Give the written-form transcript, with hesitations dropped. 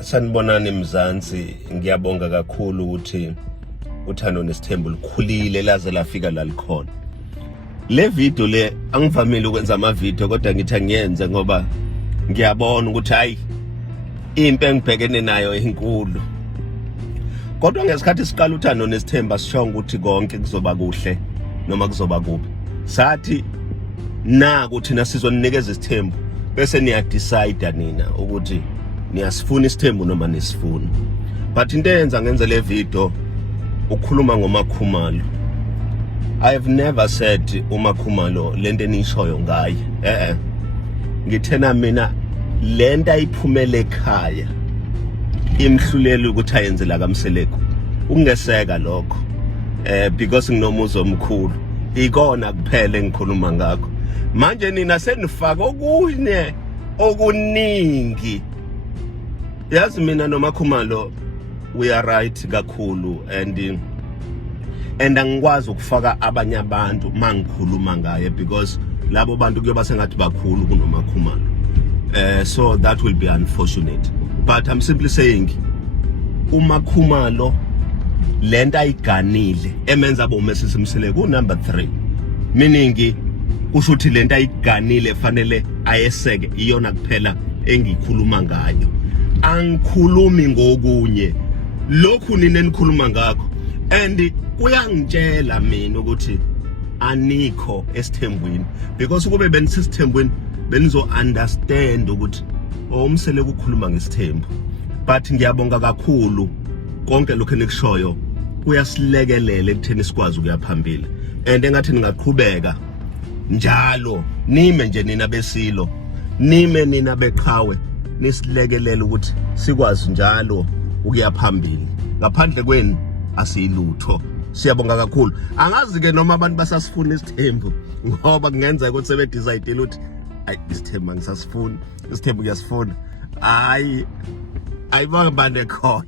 Sanibonani Mzansi, ngiyabonga kakhulu ukuthi uthando nesithembu likhulile laze lafika la likhona. Le video le angivamile ukwenza ama-video kodwa ngithi ngiyenze ngoba ngiyabona ukuthi hayi impi engibhekene nayo inkulu. Kodwa ngesikhathi siqala uthando nesithembu sishonga ukuthi konke kuzoba kuhle noma kuzoba kubi. Sathi ukuthi nasizoninikeza isithembu bese niya-decide nina ukuthi niyasifuna isithembu noma nisifuna. But into eyenza ngenze le video ukukhuluma ngoMakhumalo. I have never said uMakhumalo lento enishoyo ngaye. Ngithena mina lento ayiphumele ekhaya imhlulela ukuthi ayenze la kaMseleko. Ungeseka lokho. Because nginomuzo omkhulu. Ikona kuphela engikhuluma ngakho. Manje nina senifaka okunye okuningi. Yazi mina noMakhumalo we are right kakhulu and angikwazi ukufaka abanye abantu mangikhuluma ngaye because labo bantu kuyoba sengathi bakhulu kunoMakhumalo. So that will be unfortunate. But I'm simply saying uMakhumalo lento ayiganile emenza boMrs Mseleko number 3. Meaning kusho ukuthi lento ayiganile fanele ayeseke iyona kuphela engikhuluma ngayo. Angikhulumi ngokunye lokhu nina enikhuluma ngakho and kuyangitshela mina ukuthi anikho esithembweni because kube benisisithembweni benizo understand ukuthi uMseleko ukukhuluma ngesithembu. But ngiyabonga kakhulu konke lokho enikushoyo kuyasilekelela ekutheni sikwazi ukuya phambili and engathi ningaqhubeka njalo nime nje nina besilo nime nina beqhawe nisilekelela ukuthi sikwazi njalo ukuya phambili. Ngaphandle kwenu asiyilutho. Siyabonga kakhulu. Angazi ke noma abantu basasifuna isithembu ngoba kungenza ukuthi sebe decide ukuthi ayi isithembu ngisasifuna, isithembu kuyasifuna. Hayi ayibanga bande khona.